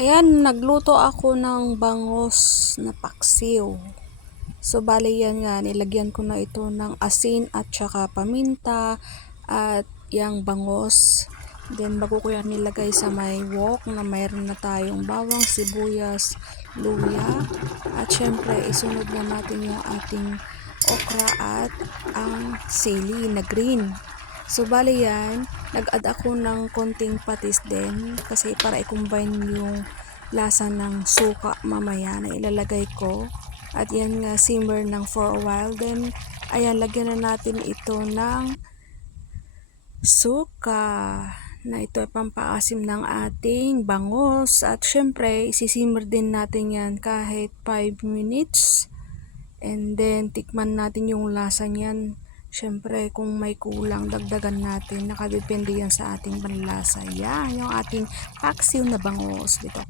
Ayan, nagluto ako ng bangos na paksiw. So, bali yan nga, nilagyan ko na ito ng asin at saka paminta at yang bangos. Then, bago ko yan nilagay sa may wok na mayroon na tayong bawang, sibuyas, luya. At syempre, isunod na natin yung ating okra at ang sili na green. So, bali yan, nag-add ako ng konting patis din kasi para i-combine yung lasa ng suka mamaya na ilalagay ko. At yan nga, simmer ng for a while. Then, ayan, lagyan na natin ito ng suka na ito ay pampaasim ng ating bangos. At syempre, isisimmer din natin yan kahit 5 minutes. And then, tikman natin yung lasa niyan. Syempre, kung may kulang, dagdagan natin. Nakadepende yan sa ating panlasa. Yan, yung ating paksiw na bangos dito.